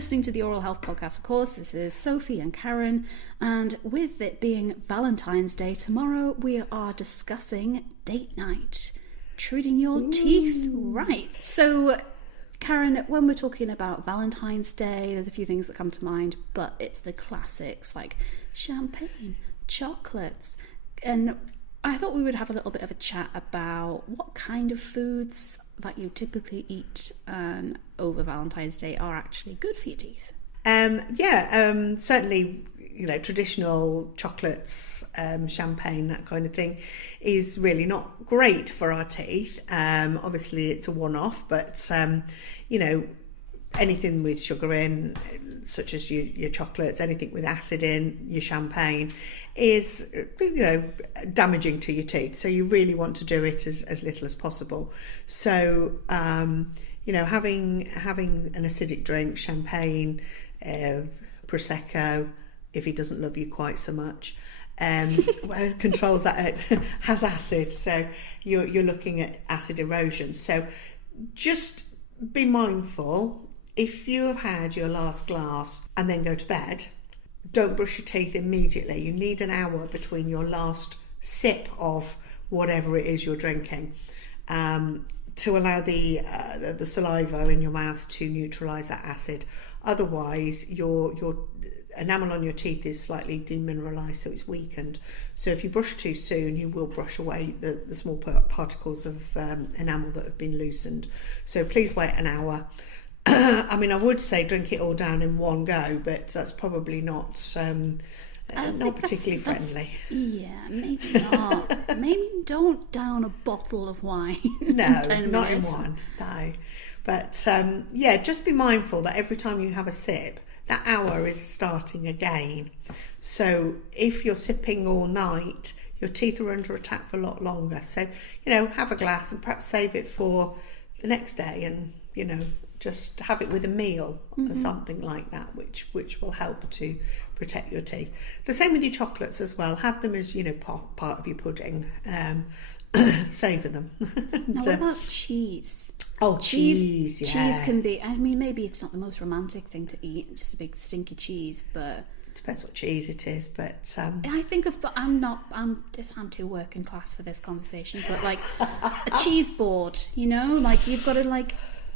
listening to the Oral Health Podcast, of course. This is Sophie and Karen, and with it being Valentine's Day tomorrow, we are discussing date night, treating your teeth right. So, Karen, when we're talking about Valentine's Day, there's a few things that come to mind, but it's the classics like champagne, chocolates, and I thought we would have a little bit of a chat about what kind of foods that you typically eat over Valentine's Day are actually good for your teeth. Certainly, traditional chocolates, champagne, that kind of thing is really not great for our teeth. Obviously, it's a one-off, but, anything with sugar in, such as your chocolates, anything with acid in, your champagne, is, damaging to your teeth. So you really want to do it as little as possible. So, having an acidic drink, champagne, Prosecco, if he doesn't love you quite so much, controls that, has acid. So you're looking at acid erosion. So just be mindful. If you have had your last glass and then go to bed, don't brush your teeth immediately. You need an hour between your last sip of whatever it is you're drinking, to allow the saliva in your mouth to neutralise that acid. Otherwise, your enamel on your teeth is slightly demineralised, so it's weakened. So if you brush too soon, you will brush away the small particles of enamel that have been loosened. So please wait an hour. I would say drink it all down in one go, but that's probably not particularly friendly. Yeah, maybe not. Maybe don't down a bottle of wine. No, in not in one. No. But just be mindful that every time you have a sip, that hour is starting again. So if you're sipping all night, your teeth are under attack for a lot longer. So, have a glass and perhaps save it for the next day, and, just have it with a meal or something like that, which will help to protect your teeth. The same with your chocolates as well. Have them as, part of your pudding. Savour them. Now, what about cheese? Oh, cheese, yes. Cheese can be, maybe it's not the most romantic thing to eat, just a big stinky cheese, but... It depends what cheese it is, but... I think of, but I'm too working class for this conversation, but like a cheese board, you've got to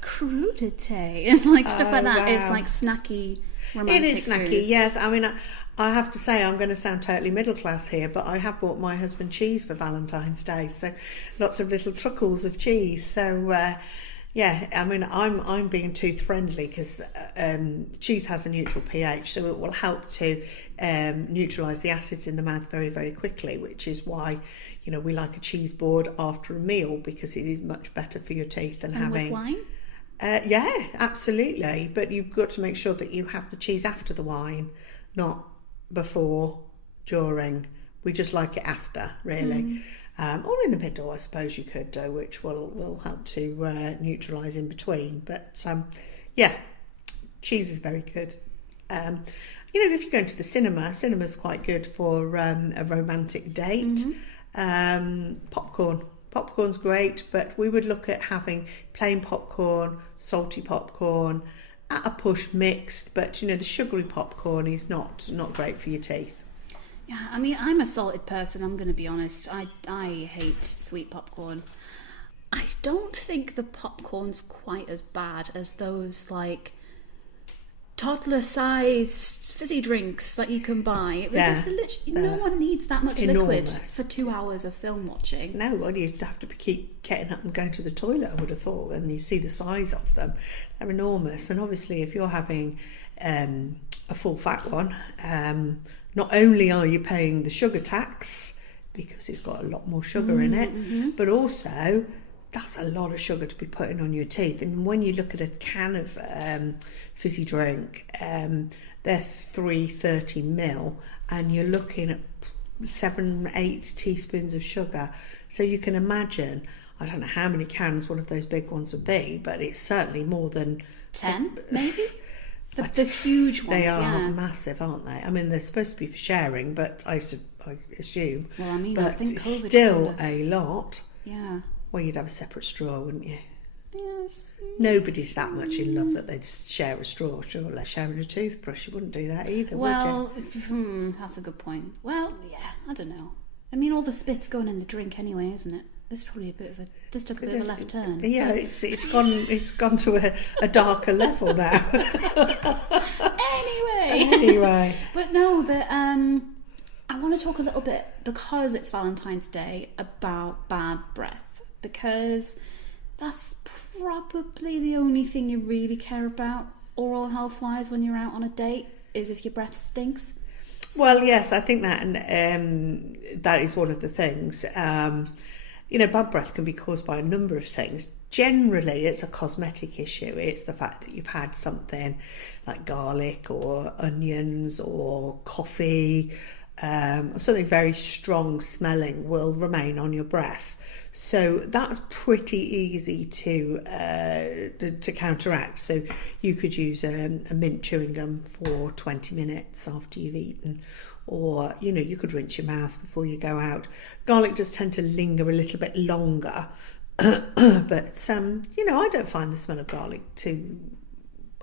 crudité and stuff like that. Wow. It's like snacky, romantic It is snacky, foods. Yes. I have to say, I'm going to sound totally middle class here, but I have bought my husband cheese for Valentine's Day, so lots of little truckles of cheese. So I'm being tooth friendly because cheese has a neutral pH, so it will help to neutralise the acids in the mouth very, very quickly, which is why we like a cheese board after a meal, because it is much better for your teeth than having. With wine? Yeah, absolutely. But you've got to make sure that you have the cheese after the wine, not before, during. We just like it after, really. Or in the middle, I suppose you could do, which will help to neutralise in between. But cheese is very good. If you're going to the cinema's quite good for a romantic date. Popcorn's great, but we would look at having plain popcorn, salty popcorn, at a push mixed, but the sugary popcorn is not great for your teeth. Yeah, I'm a salted person, I'm going to be honest. I hate sweet popcorn. I don't think the popcorn's quite as bad as those toddler-sized fizzy drinks that you can buy. Because no one needs that much liquid for 2 hours of film watching. No, well, you'd have to keep getting up and going to the toilet, I would have thought, and you see the size of them. They're enormous, and obviously if you're having a full fat one, not only are you paying the sugar tax, because it's got a lot more sugar in it, but also that's a lot of sugar to be putting on your teeth. And when you look at a can of fizzy drink, they're 330 ml, and you're looking at 7-8 teaspoons of sugar. So you can imagine, I don't know how many cans one of those big ones would be, but it's certainly more than 10, maybe. The huge ones, they are massive, aren't they? They're supposed to be for sharing, but I assume. Well, but I think it's COVID still a lot. Yeah. Well, you'd have a separate straw, wouldn't you? Yes. Nobody's that much in love that they'd share a straw, surely. Sharing a toothbrush, you wouldn't do that either, would you? That's a good point. Well, yeah, I don't know. I mean, all the spit's going in the drink anyway, isn't it? This probably this took a bit of a left turn. Yeah, it's gone to a darker level now. Anyway. But no, I want to talk a little bit, because it's Valentine's Day, about bad breath, because that's probably the only thing you really care about oral health wise when you're out on a date, is if your breath stinks. Well, yes, I think that, and that is one of the things. Bad breath can be caused by a number of things. Generally, it's a cosmetic issue. It's the fact that you've had something like garlic or onions or coffee, or something very strong smelling will remain on your breath. So that's pretty easy to counteract. So you could use a mint chewing gum for 20 minutes after you've eaten, or you could rinse your mouth before you go out. Garlic does tend to linger a little bit longer, but I don't find the smell of garlic too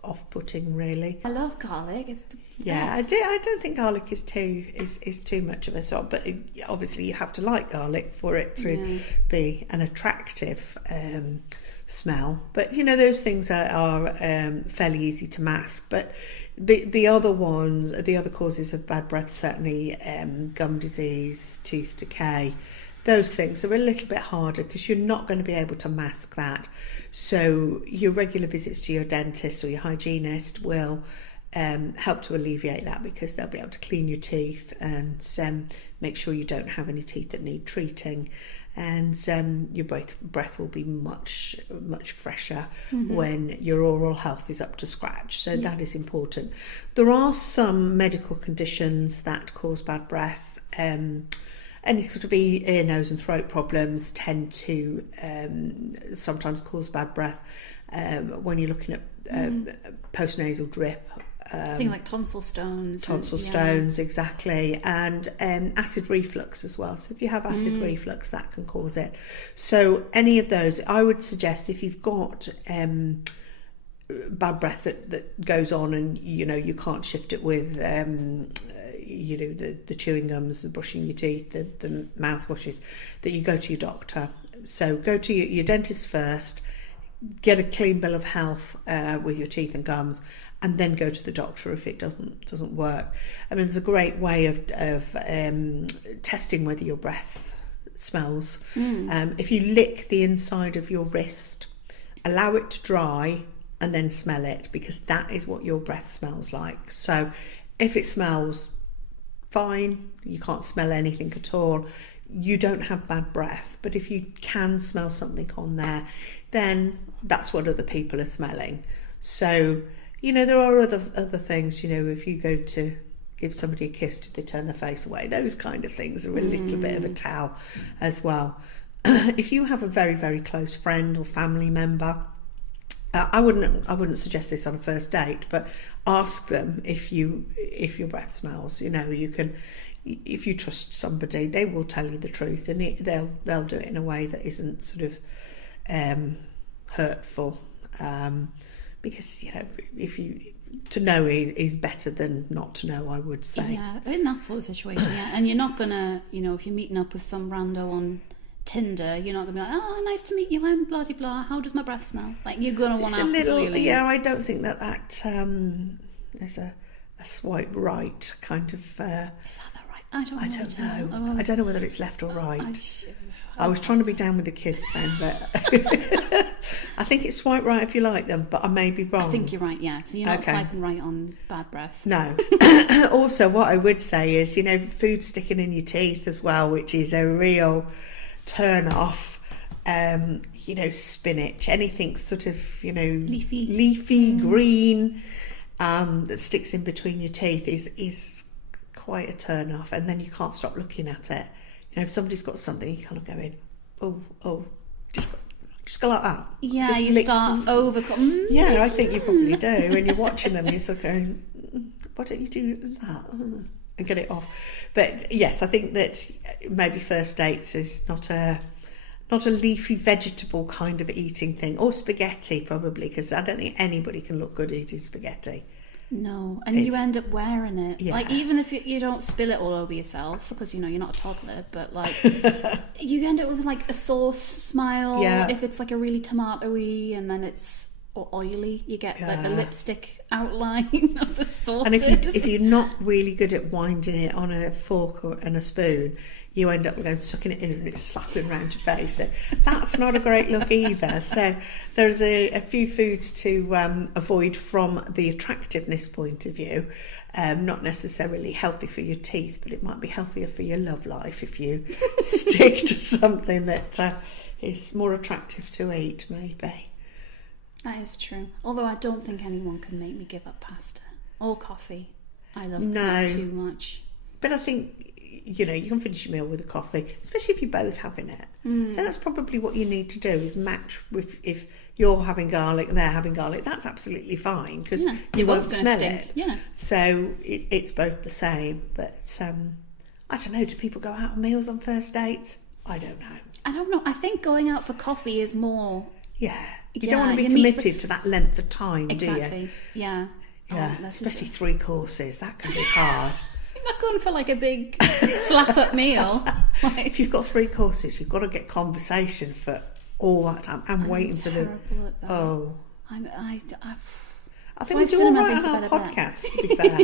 off-putting, really. I love garlic. It's the best. I don't think garlic is too much of a sort, but obviously you have to like garlic for it to be an attractive smell. But those things are fairly easy to mask. But the other causes of bad breath, certainly gum disease, tooth decay, those things are a little bit harder because you're not going to be able to mask that. So your regular visits to your dentist or your hygienist will help to alleviate that, because they'll be able to clean your teeth and make sure you don't have any teeth that need treating, and your breath will be much fresher when your oral health is up to scratch. So that is important. There are some medical conditions that cause bad breath. Any sort of ear, nose and throat problems tend to sometimes cause bad breath when you're looking at postnasal drip. Things like tonsil stones. Stones, exactly. And acid reflux as well. So if you have acid reflux, that can cause it. So any of those, I would suggest, if you've got bad breath that goes on and you can't shift it with the chewing gums, the brushing your teeth, the mouthwashes, that you go to your doctor. So go to your dentist first, get a clean bill of health with your teeth and gums, and then go to the doctor if it doesn't work. I mean, there's a great way of testing whether your breath smells. If you lick the inside of your wrist, allow it to dry, and then smell it, because that is what your breath smells like. So if it smells fine, you can't smell anything at all, you don't have bad breath. But if you can smell something on there, then that's what other people are smelling. So there are other things. If you go to give somebody a kiss, do they turn their face away? Those kind of things are a little bit of a tell as well. If you have a very, very close friend or family member, I wouldn't suggest this on a first date, but ask them if your breath smells. You can, if you trust somebody, they will tell you the truth, and they'll do it in a way that isn't sort of hurtful, because if you to know is better than not to know, I would say. Yeah, in that sort of situation, yeah. And you're not gonna, if you're meeting up with some rando on Tinder, you're not gonna be like, oh, nice to meet you, I'm blah de blah, how does my breath smell? Like, you're gonna want to ask before you leave. Yeah, I don't think that is a swipe right kind of. Is that the right? I don't know. Oh. I don't know whether it's left or right. I was trying to be down with the kids then, but I think it's swipe right if you like them, but I may be wrong. I think you're right, yeah. So you're not swiping right on bad breath. No. Also, what I would say is, food sticking in your teeth as well, which is a real turn off. Spinach, anything sort of, leafy green that sticks in between your teeth is quite a turn off, and then you can't stop looking at it. If somebody's got something, you kind of go in, oh, just go like that. Yeah, just you start over. Yeah, I think you probably do. When you're watching them, you're sort of going, why don't you do that? And get it off. But yes, I think that maybe first dates is not a not a leafy vegetable kind of eating thing, or spaghetti probably, because I don't think anybody can look good eating spaghetti. No, and you end up wearing it. Yeah. Like, even if you don't spill it all over yourself, because, you know, you're not a toddler, but, like, you end up with, like, a sauce smile. Yeah. If it's, like, a really tomatoey and then it's or oily, you get, like, the lipstick outline of the sauces. And if you're not really good at winding it on a fork and a spoon, you end up sucking it in and it's slapping around your face. So that's not a great look either. So there's a few foods to avoid from the attractiveness point of view. Not necessarily healthy for your teeth, but it might be healthier for your love life if you stick to something that is more attractive to eat, maybe. That is true. Although I don't think anyone can make me give up pasta or coffee. I love coffee too much. But I think, you know, you can finish your meal with a coffee, especially if you're both having it. So that's probably what you need to do, is match with, if you're having garlic and they're having garlic, that's absolutely fine, because you won't smell it. Yeah. So it's both the same. But I don't know, do people go out on meals on first dates? I don't know. I think going out for coffee is more... Yeah. You don't want to be committed to that length of time, do you? Exactly, yeah. Yeah, especially 3 courses. That can be hard. You're not going for, like, a big slap-up meal. Like, if you've got 3 courses, you've got to get conversation for all that time. I'm waiting for the... At that. Oh. I think we do all right on our podcast, to be fair.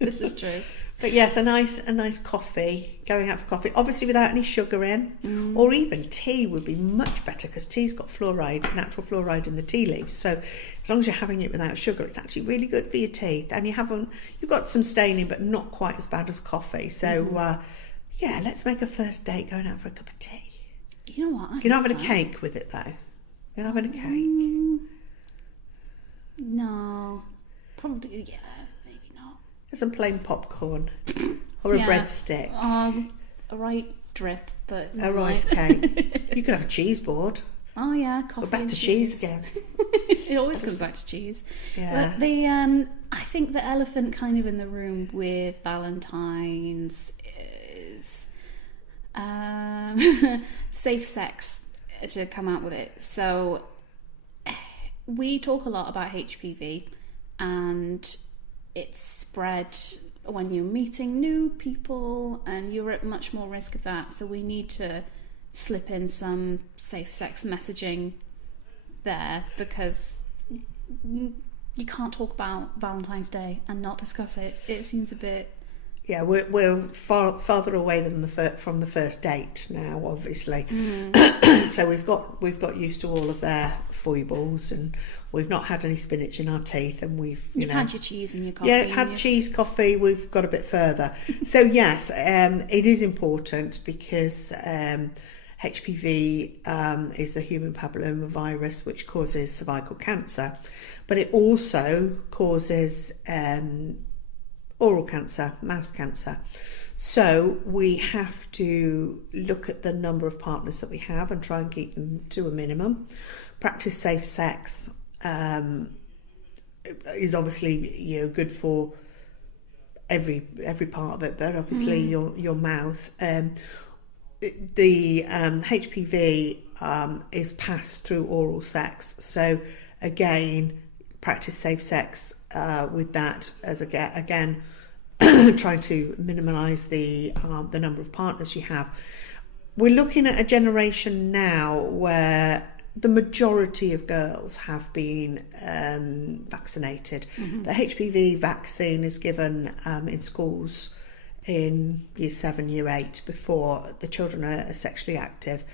This is true. But yes, a nice coffee, going out for coffee, obviously without any sugar in, or even tea would be much better, because tea's got fluoride, natural fluoride in the tea leaves. So as long as you're having it without sugar, it's actually really good for your teeth, and you've got some staining, but not quite as bad as coffee. So yeah, let's make a first date going out for a cup of tea. You know what? You're not having a cake with it though. You're not having a cake. No, probably yeah. Some plain popcorn or a breadstick. A right drip, but a rice cake. You could have a cheese board. Oh yeah, coffee. We're back to cheese again. It always comes back to cheese. Yeah. But I think the elephant kind of in the room with Valentines is safe sex, to come out with it. So we talk a lot about HPV, and it's spread when you're meeting new people, and you're at much more risk of that. So we need to slip in some safe sex messaging there, because you can't talk about Valentine's Day and not discuss it. It seems a bit... Yeah, we're farther away than from the first date now, obviously. So we've got used to all of their foibles, and we've not had any spinach in our teeth, and you've had your cheese and your coffee. Yeah, had cheese, coffee. We've got a bit further. So yes, it is important, because HPV is the human papillomavirus, which causes cervical cancer, but it also causes oral cancer, mouth cancer. So we have to look at the number of partners that we have and try and keep them to a minimum. Practice safe sex is obviously good for every part of it, but obviously your mouth. The HPV is passed through oral sex. So again, practice safe sex with that, as again try to minimise the number of partners you have. We're looking at a generation now where the majority of girls have been vaccinated. The HPV vaccine is given in schools in year 7, year 8, before the children are sexually active.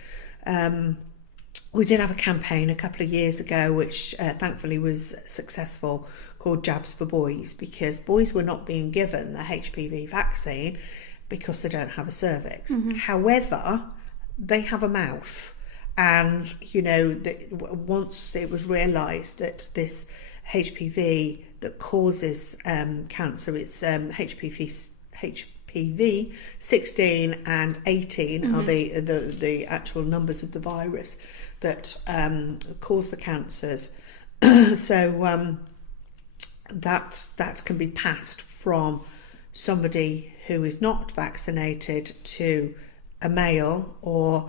We did have a campaign a couple of years ago, which thankfully was successful, called Jabs for Boys, because boys were not being given the HPV vaccine because they don't have a cervix. However, they have a mouth. And, once it was realised that this HPV that causes cancer, it's HPV 16 and 18 are the actual numbers of the virus that cause the cancers. So that can be passed from somebody who is not vaccinated to a male or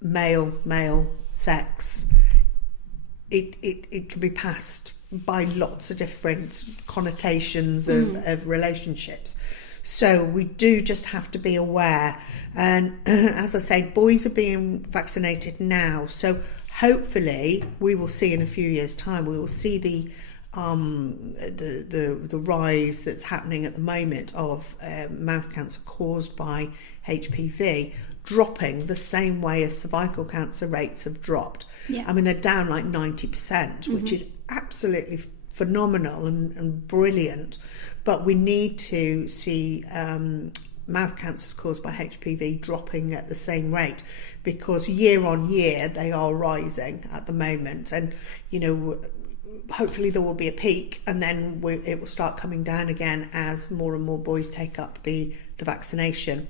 male sex, it can be passed by lots of different connotations of relationships. So we do just have to be aware. And as I say, boys are being vaccinated now. So hopefully we will see in a few years' time, we will see the rise that's happening at the moment of mouth cancer caused by HPV dropping the same way as cervical cancer rates have dropped. Yeah. I mean, they're down like 90%, which is absolutely phenomenal and brilliant. But we need to see mouth cancers caused by HPV dropping at the same rate, because year on year they are rising at the moment. And, you know, hopefully there will be a peak, and then it will start coming down again as more and more boys take up the vaccination.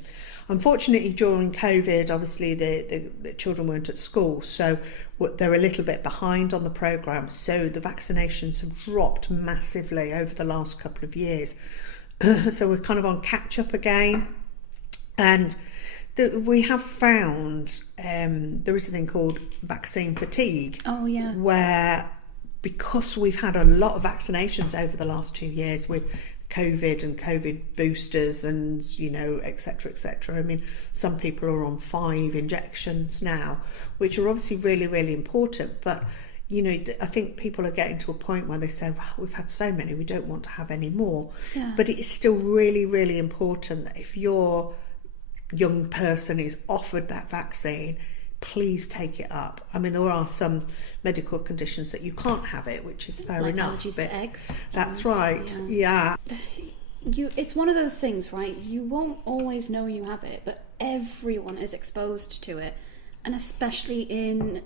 Unfortunately, during COVID, obviously the children weren't at school, so they're a little bit behind on the programme. So the vaccinations have dropped massively over the last couple of years. So we're kind of on catch up again. And we have found there is a thing called vaccine fatigue. Oh, yeah. Where, because we've had a lot of vaccinations over the last 2 years with COVID and COVID boosters and, you know, et cetera, I mean, some people are on 5 injections now, which are obviously really, really important. But, you know, I think people are getting to a point where they say, wow, we've had so many, we don't want to have any more. Yeah. But it is still really, really important that if your young person is offered that vaccine, please take it up. I mean, there are some medical conditions that you can't have it, which is fair like enough. Allergies to eggs. That's right. Yeah. It's one of those things, right? You won't always know you have it, but everyone is exposed to it, and especially in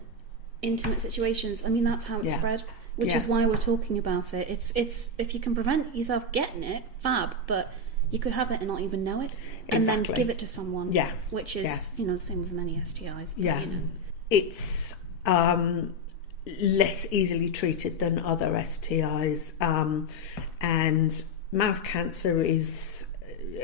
intimate situations. I mean, that's how it's spread, which is why we're talking about it. It's if you can prevent yourself getting it, fab. But you could have it and not even know it, and then give it to someone. Yes, which is you know, the same with many STIs. But, yeah, you know. It's less easily treated than other STIs, and mouth cancer is,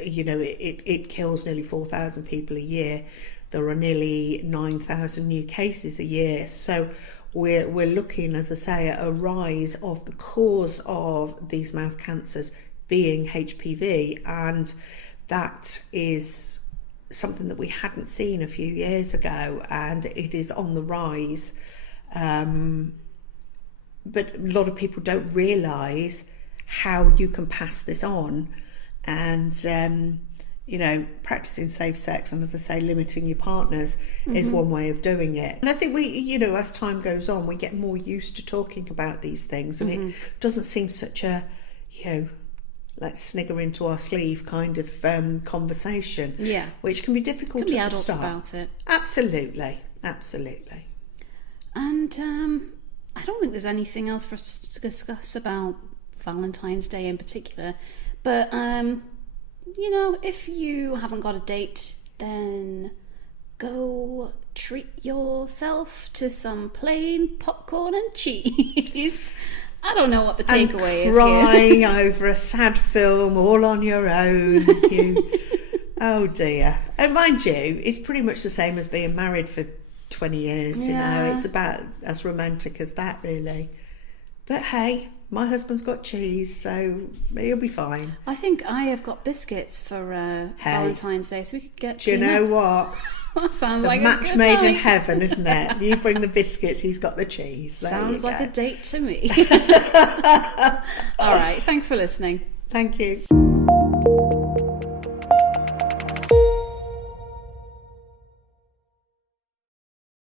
you know, it kills nearly 4,000 people a year. There are nearly 9,000 new cases a year. So we're looking, as I say, at a rise of the cause of these mouth cancers being HPV, and that is something that we hadn't seen a few years ago, and it is on the rise. But a lot of people don't realise how you can pass this on, and you know, practicing safe sex and, as I say, limiting your partners is one way of doing it. And I think we, you know, as time goes on, we get more used to talking about these things, and it doesn't seem such a, you know, like snigger into our sleeve kind of conversation, which can be difficult to at adults the start. About it. Absolutely. And I don't think there's anything else for us to discuss about Valentine's Day in particular, but you know, if you haven't got a date, then go treat yourself to some plain popcorn and cheese. I don't know what the takeaway is crying over a sad film all on your own. Oh dear. And mind you, it's pretty much the same as being married for 20 years, you know. It's about as romantic as that, really. But hey, my husband's got cheese, so he'll be fine. I think I have got biscuits for Valentine's Day, so we could get. Do you know what? That sounds it's like a match made in heaven, isn't it? You bring the biscuits, he's got the cheese. Sounds like a date to me. All right, thanks for listening. Thank you.